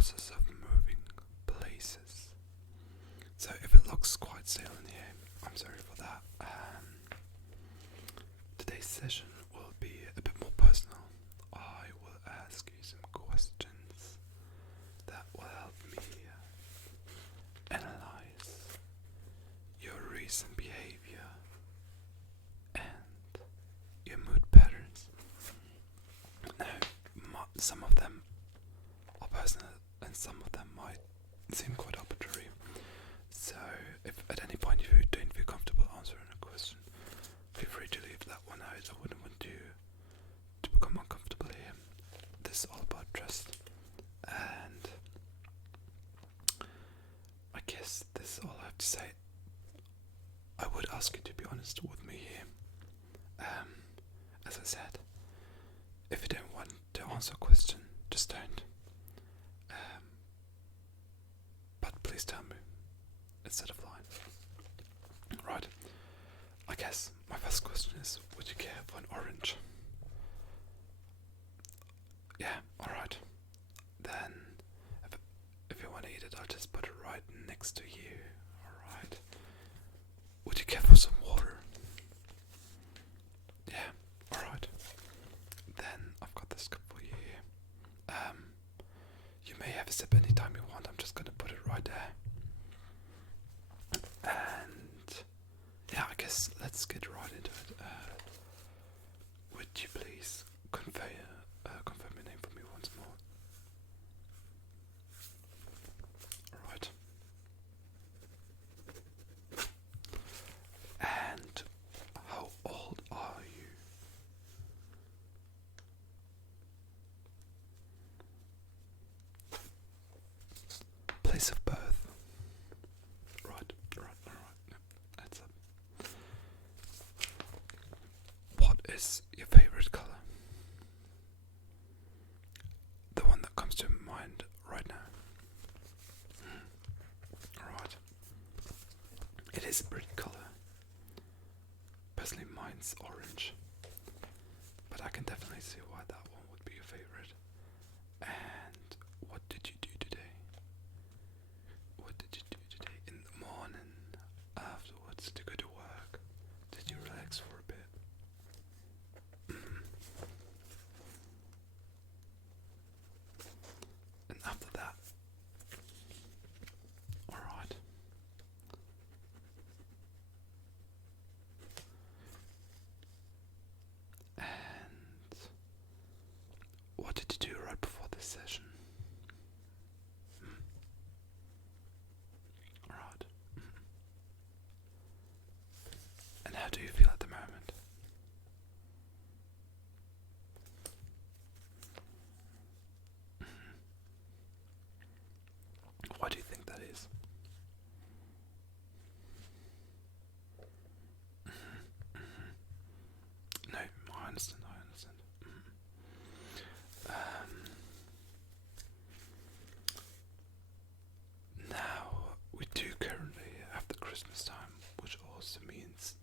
process of moving places. So if it looks quite stale in here, I'm sorry for that. Today's session will be a bit more personal. I will ask you some questions that will help me analyze your recent behavior and your mood patterns. Now, some of them are personal and some of them might seem quite arbitrary. So, if at any point you don't feel comfortable answering a question, feel free to leave that one out. I wouldn't want you to become uncomfortable here. This is all about trust. And I guess this is all I have to say. I would ask you to be honest with me here. As I said, if you don't want to answer a question, just don't. But please tell me instead of lying. Right. I guess my first question is, would you care for an orange? Yeah, alright. Then, if you want to eat it, I'll just put it right next to you. Alright. Would you care for some water? Yeah, alright. Then, I've got this cup for you here. You may have a sip anytime you want. I'm just gonna put it right there. And yeah, I guess let's get right into it. Would you please confirm your name for me once more? Alright. And how old are you? Place of birth. Right. No, that's up. What is your favorite color? The one that comes to mind right now. Alright. It is a pretty color. Personally, mine's orange. But I can definitely see why that one would be your favorite. And what did you do today? What did you do today? In the morning, afterwards, did you go to work? Did you relax for a bit? And after that, alright. And what did you do right before this session? Alright. And how do you feel at the moment? Why do you think that is? No, I understand. Now, we do currently have the Christmas time, which also means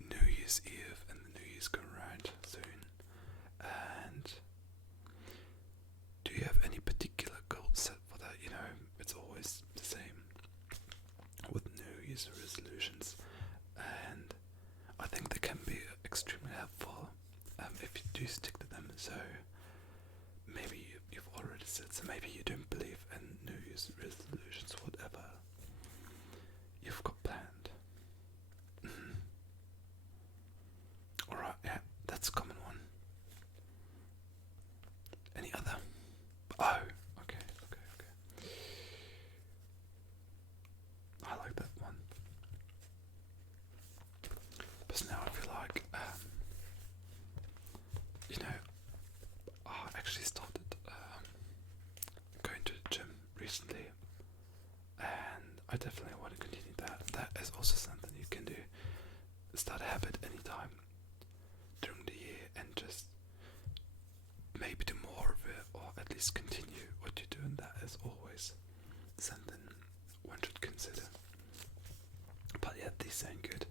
New Year's Eve, and the New Year's going around soon. And do you have any particular goal set for that? You know, it's always the same with New Year's resolutions, and I think they can be extremely helpful if you do stick to them. So maybe you've already said, so maybe you don't believe in New Year's resolutions, whatever you've got planned. Alright, yeah, that's a common one. Any other? Oh, okay. I like that one. But now I feel like, I actually started going to the gym recently, and I definitely want to continue that. That is also something you can do. Start a habit anytime during the year and just maybe do more of it, or at least continue what you're doing. That is always something one should consider. But yeah, these sound good.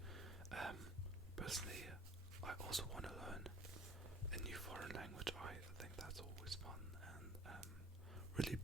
Personally, I also want to learn a new foreign language. I think that's always fun and really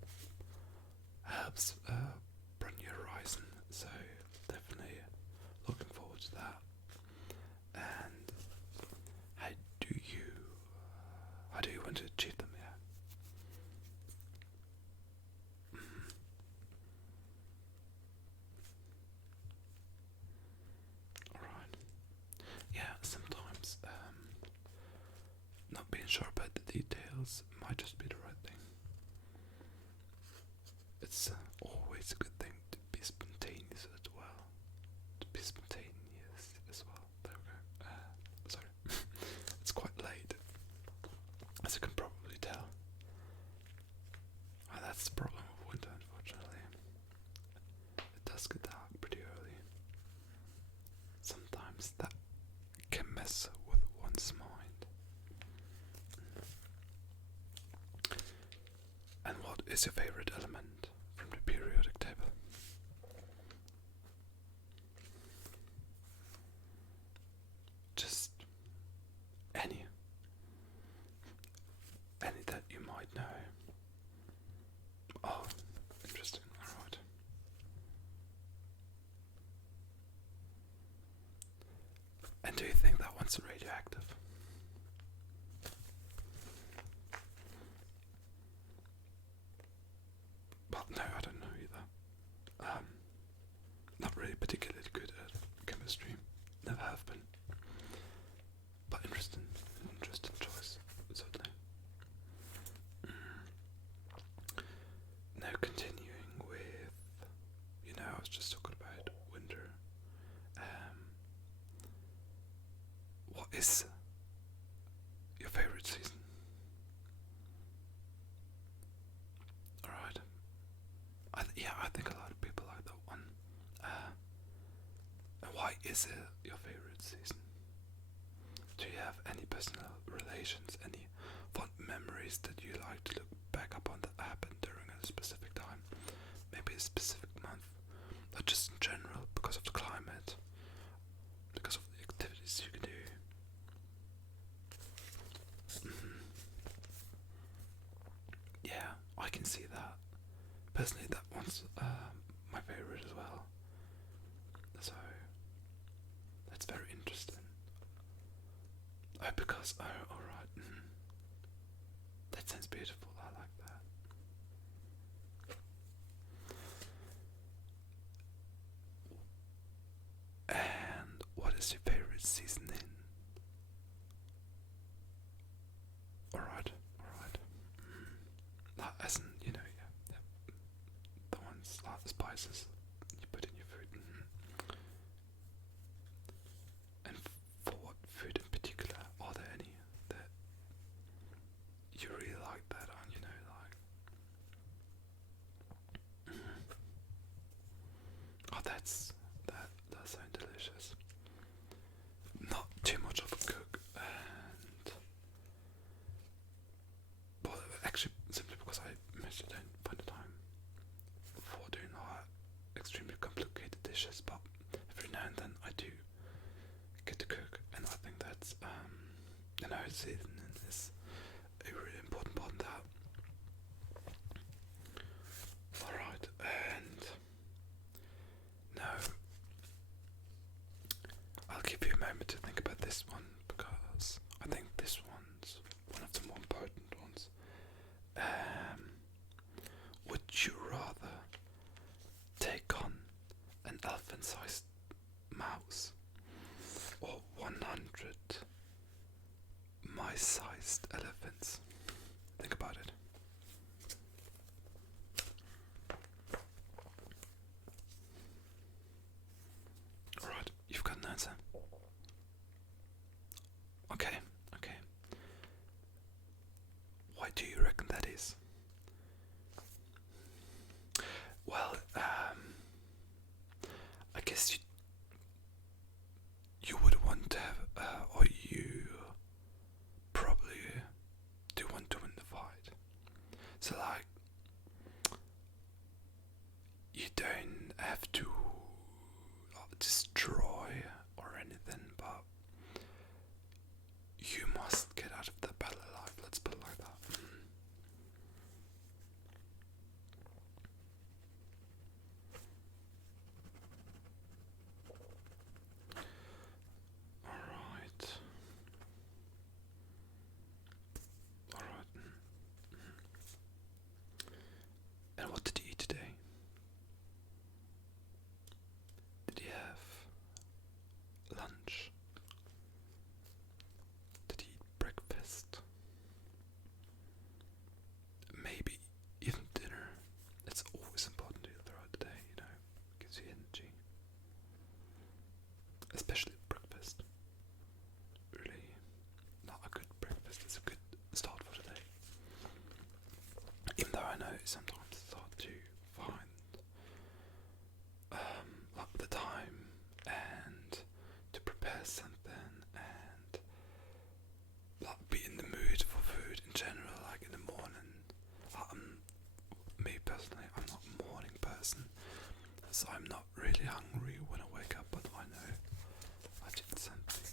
And what is your favorite element from the periodic table? Just any that you might know. Oh, interesting. Alright. And do you think that one's radioactive? Well, no, I don't know either. Not really particularly good at chemistry. Never have been. But interesting choice, certainly. Now continuing with, I was just talking about winter. What is your favorite season? Alright. I think a lot of people like that one. And why is it your favorite season? Do you have any personal relations, any fond memories that you like to look back upon that happened during a specific time? Maybe a specific month? Or just in general, because of the climate? Because of the activities you can do? Yeah, I can see that. Personally, that one's my favorite as well. So, that's very interesting. Oh, because, alright. That sounds beautiful, I like that. And what is your favorite seasoning? Alright. As in, yeah. The ones, like the spices you put in your food. And for what food in particular? Are there any that you really like that on, Oh, that does sound delicious. Not too much of a cook, and well, actually, simply because I mostly don't find the time for doing extremely complicated dishes, but every now and then I do get to cook, and I think that's seasoning is a really important part of that. Alright, and now I'll give you a moment to think about this one, because I think this one's one of the more important ones. Would you rather take on an elephant-sized mouse or 100 mice-sized elephants? Think about it. Alright, you've got an answer. Okay. Why do you reckon that is? Well, I guess you would want to have, or you probably do want to win the fight. So, like, you don't have to destroy or anything, but you must get out of the battle alive. Let's put it like that. Alright. And what did you eat today? me personally, I'm not a morning person, so I'm not really hungry when I wake up, but I know I did something.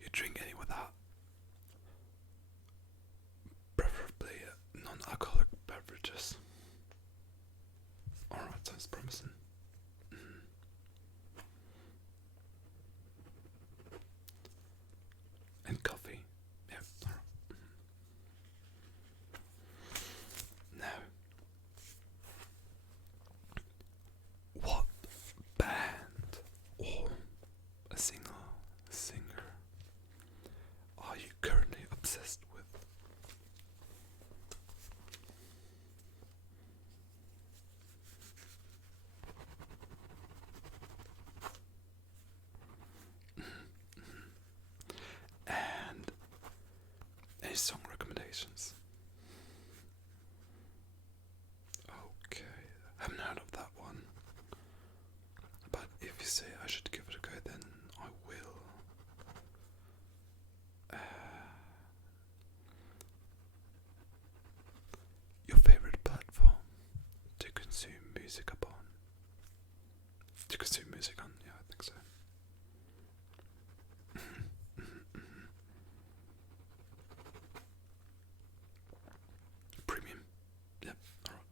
You drink any with that? Preferably non-alcoholic beverages. Alright, sounds promising. And coffee. Yeah, alright. Now, what band or a singer are you currently obsessed with? And any song recommendations? Okay, haven't heard of that one. But if you say I should give it a go, then I will. Your favorite platform to consume music upon? To consume music on? Yeah, I think so. Premium. Yep. Alright.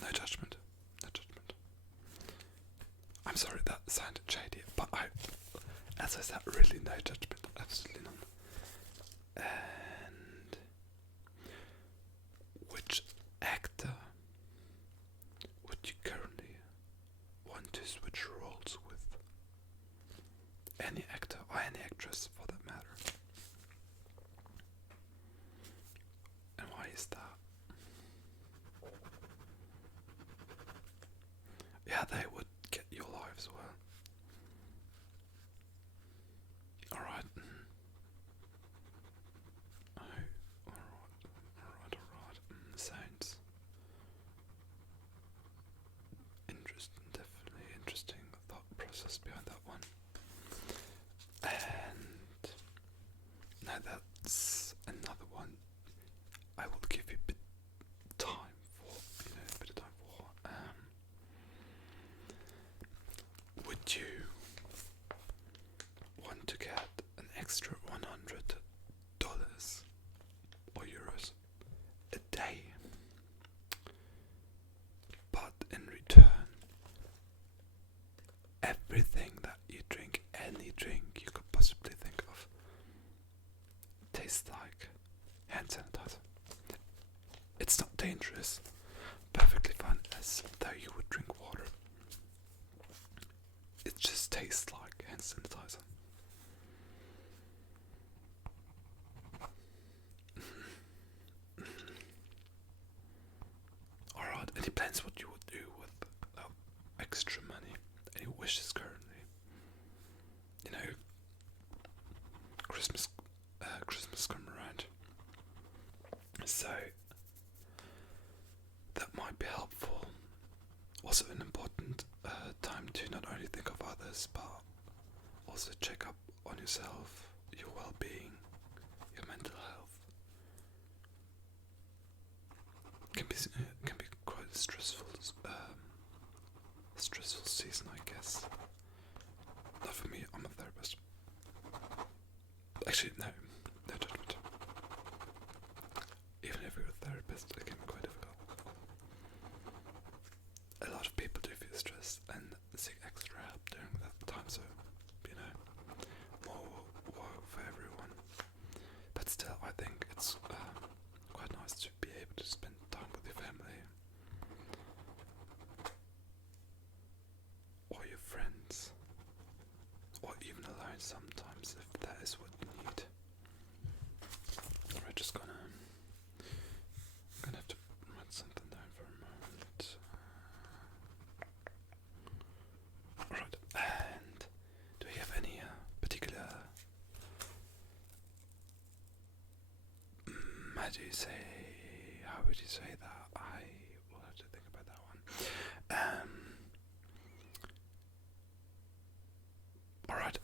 No judgment. No judgment. I'm sorry that sounded shady, but as I said, really no judgment. Absolutely none. And which actor would you currently want to switch roles with? Any actor or any actress for that matter. And why is that? Yeah, they would get your lives well. Alright. Alright. Sounds interesting, definitely interesting thought process behind that one. And now that's another one I will give you a bit time for, a bit of time for. Would you want to get an extra $100 or euros a day, but in return, everything that you drink, any drink you could possibly think of, tastes like hand sanitizer? It's not dangerous, perfectly fine, as though you would drink water. It just tastes like hand sanitizer. Alright, any plans what you would do with extra money? Any wishes currently? Christmas come around. So that might be helpful. Also an important time to not only think of others, but also check up on yourself, your well-being, your mental health. Can be quite a stressful season, I guess. Not for me. I'm a therapist. Actually, no judgment. Even if you're a therapist, it can be quite difficult. A lot of people do feel stressed and seek extra help during that time, so more work for everyone. But still, I think it's quite nice to be able to spend time with your family or your friends, or even alone sometimes if that is what you need. Alright, just gonna have to write something down for a moment. Alright, and do we have any particular how would you say that? I will have to think about that one. Alright,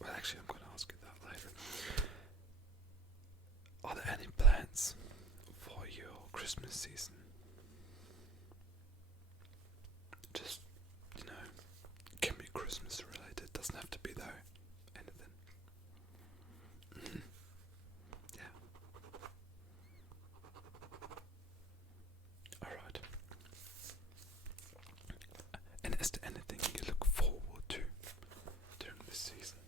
well actually I'm going Christmas season. Just, can be Christmas related. Doesn't have to be though. Anything. Yeah. Alright. And is there anything you look forward to during this season?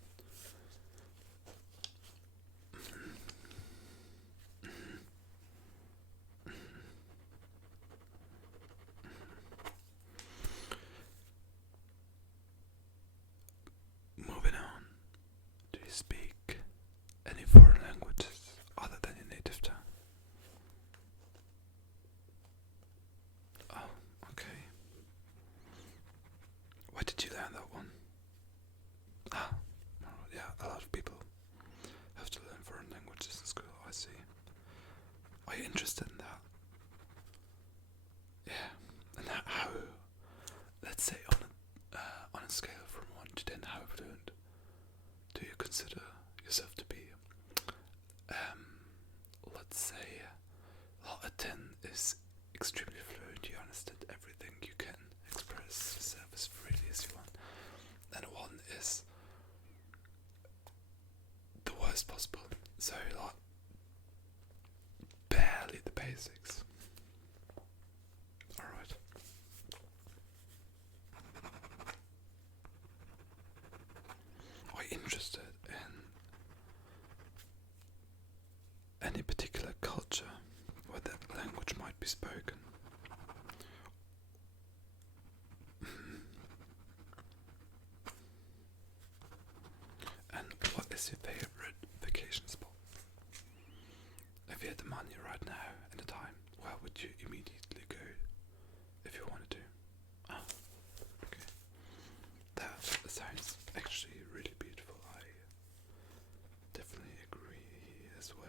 Moving on. Do you speak any foreign languages other than your native tongue? Oh, okay. Where did you learn that one? Well, yeah, a lot of people have to learn foreign languages in school, I see. Are you interested in that? Yeah. And how let's say on a scale from 1 to 10, how fluent do you consider yourself to be? Let's say a 10 is extremely fluent, you understand everything, you can express yourself as freely as you want. And 1 is the worst possible, so like barely the basics. Alright. Are you interested in any particular culture where that language might be spoken? And what is your favorite vacation spot? If you had the money right now and the time, where would you immediately go if you wanted to? Oh, okay. That sounds actually really beautiful. I definitely agree as well.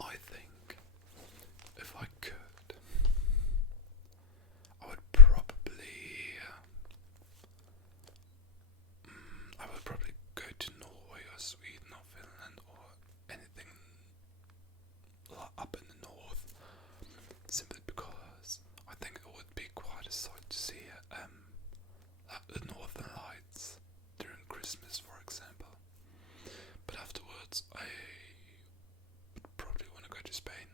I think if I could, I would probably go to Norway or Sweden or Finland or anything up in the north, simply because I think it would be quite a sight to see the northern lights during Christmas, for example. But afterwards I would probably want to go to Spain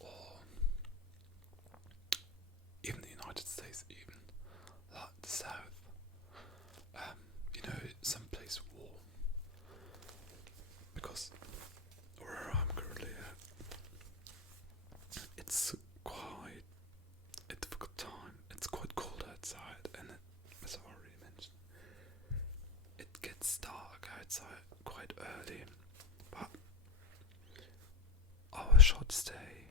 or even the United States, even like the south. Someplace warm, because where I'm currently at, it's quite a difficult time. It's quite cold outside, and as I already mentioned, it gets dark outside quite early, but our short stay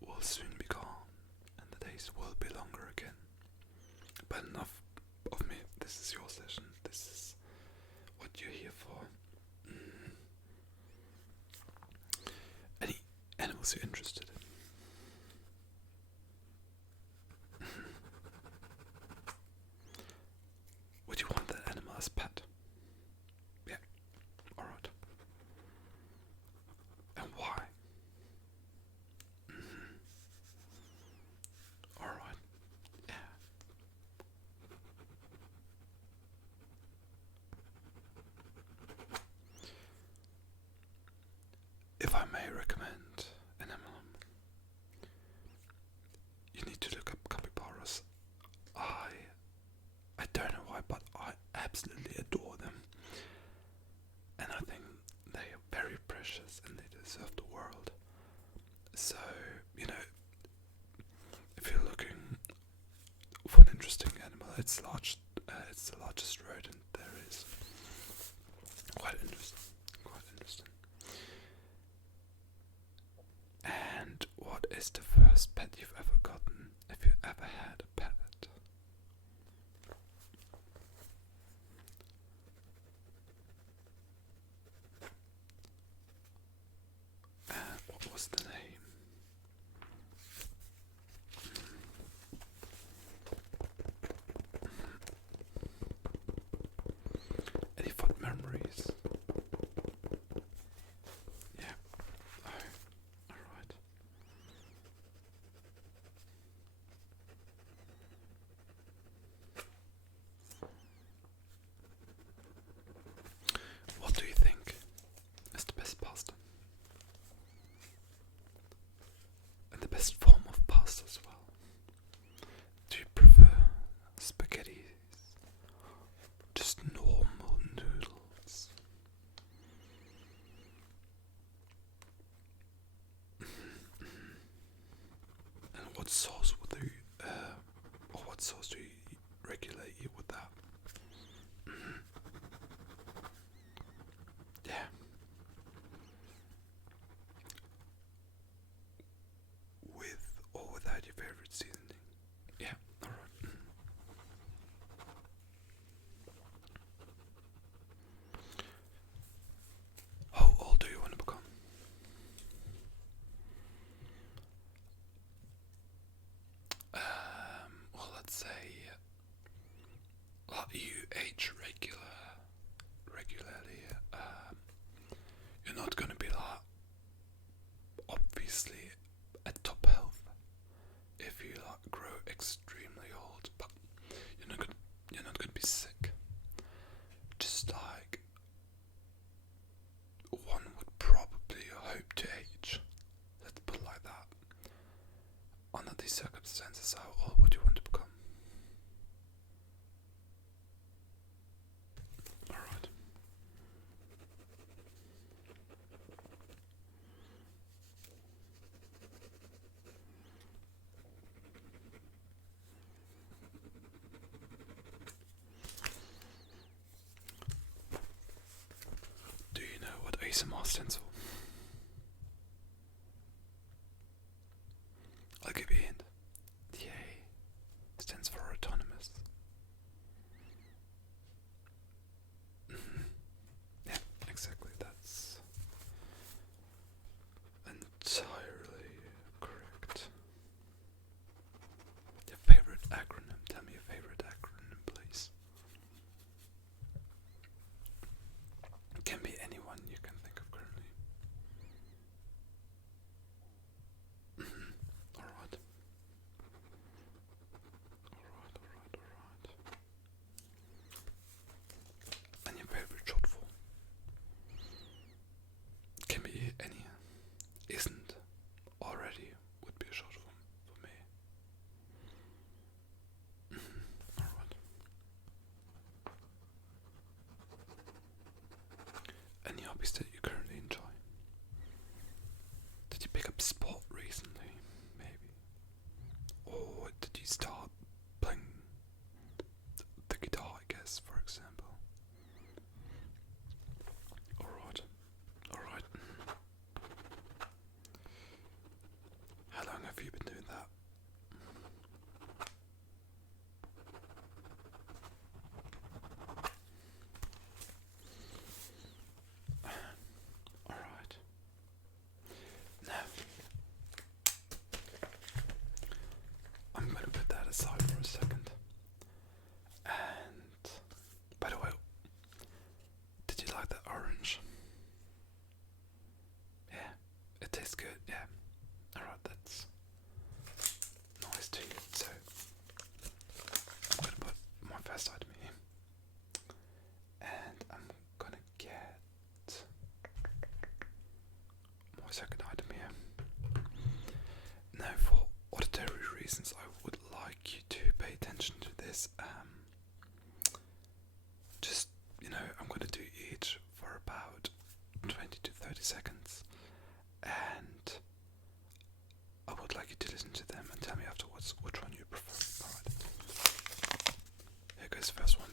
will soon be gone, and the days will be longer again. But enough of me. This is your session. This is what you're here for. Any animals you're interested in? Would you want that animal as pet? Yeah. Alright. And why? Alright. Yeah. If I may recommend an animal, you need to look up capybaras. I don't know why, but I absolutely adore them. And I think they are very precious and they deserve the world. So, if you're looking for an interesting animal, it's the largest rodent there is. Quite interesting. And what is the first pet you've ever gotten, if you ever had a pet? And what was the name? memories. Yeah. Oh, alright. What do you think is the best pasta? And the best form of pasta as well? Do you prefer spaghetti? Just normal noodles? And what sauce would you, or what sauce do you regularly eat with that? Yeah. With or without your favorite seasoning? Yeah, alright. How old do you want to become? Well, let's say, you age regularly. You're not gonna be like, obviously, at top health if you like grow extremely old, but you're not gonna be sick. Just like one would probably hope to age. Let's put it like that. Under these circumstances, how old would you want to become? Alright. Do you know what ASMR stands for? I'll give you a hint. The A stands for autonomous. Yeah, exactly. That's entirely correct. Your favorite acronym? Tell me your favorite acronym, please. It can be anyone you can think of currently. Alright. Alright. And your favorite short form? Can be any. Isn't already would be a short form for me. Alright. Any hobbies that you currently enjoy? Did you pick up sport recently, maybe? Or did you start playing the guitar, I guess, for example? Alright. How long have you been doing that? Alright. Now, I'm gonna put that aside for a second. And, by the way, did you like that orange? Yeah, it tastes good, yeah. Alright, that's nice too. So, I'm gonna put my first item here. And I'm gonna get my second item here. Now, for auditory reasons, I would like you to pay attention to this. Just, I'm gonna do each for about 20 to 30 seconds. And I would like you to listen to them and tell me afterwards which one you prefer. Alright. Here goes the first one.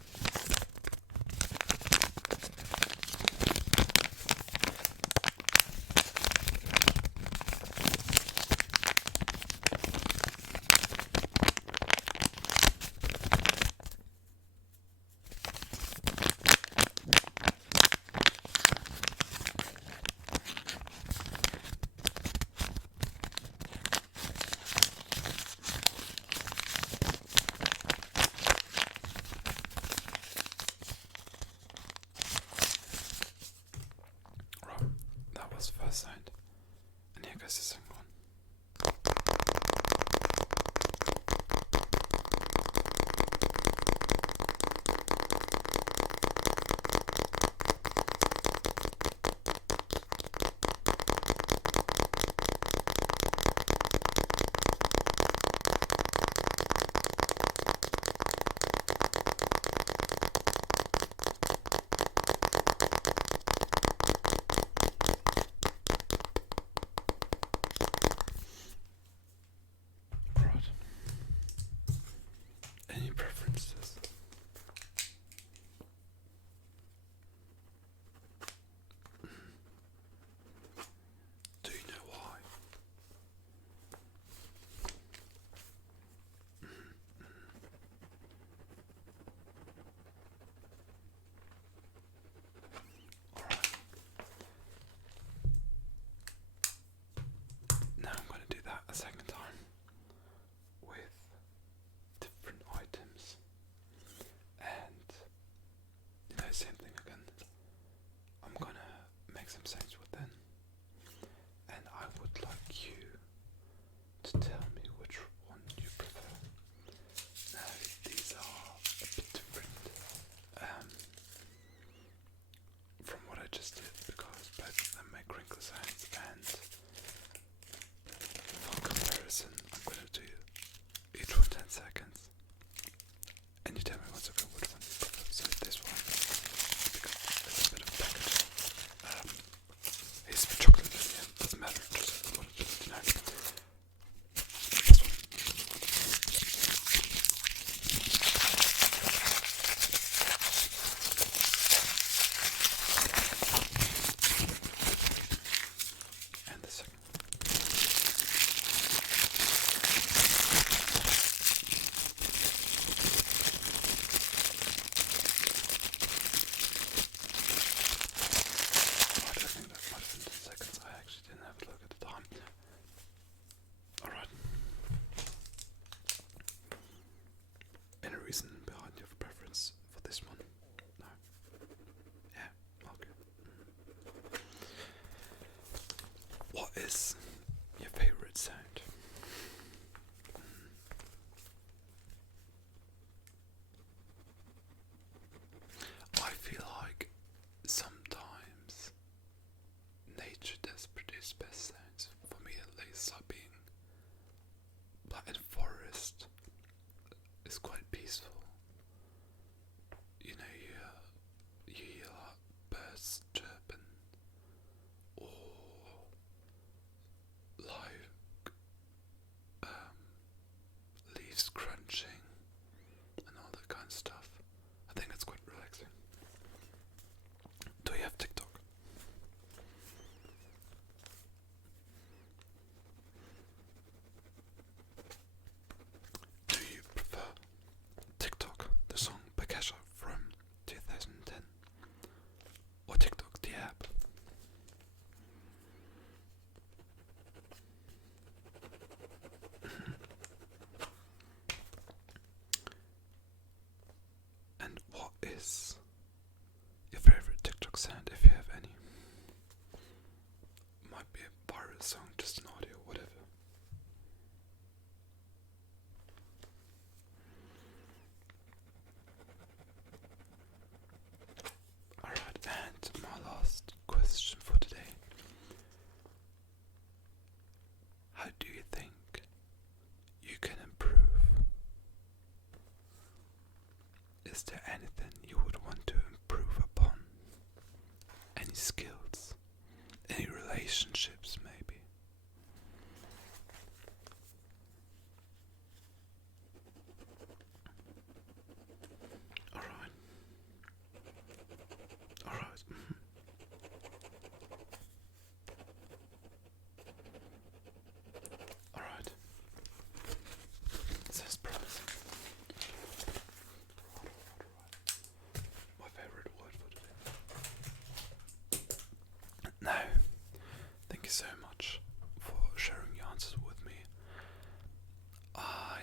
accent if you have any. Might be a pirate song, just an audio, whatever. Alright, and my last question for today. How do you think you can improve? Is there anything you would want to improve upon? Any skills? Any relationships, maybe? Alright. Alright. Alright. Sounds promising. My favorite word for today. Now, thank you so much for sharing your answers with me. I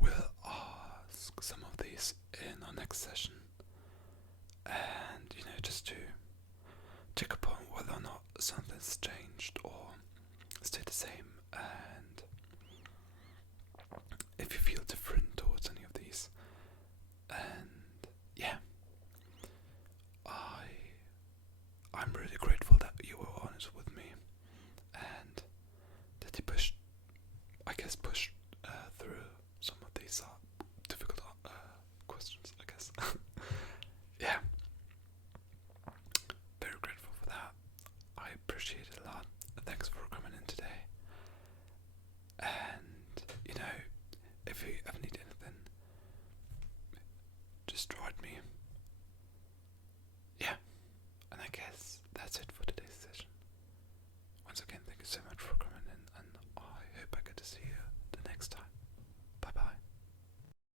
will ask some of these in our next session, and just to check upon whether or not something's changed or stayed the same, and if you feel different towards any of these. And yeah, I'm really grateful that you were honest with me, and that you pushed through some of these difficult questions, I guess. Yeah, very grateful for that. I appreciate it a lot. Thanks for coming in today. And if you ever need anything, just write me. Yeah, and I guess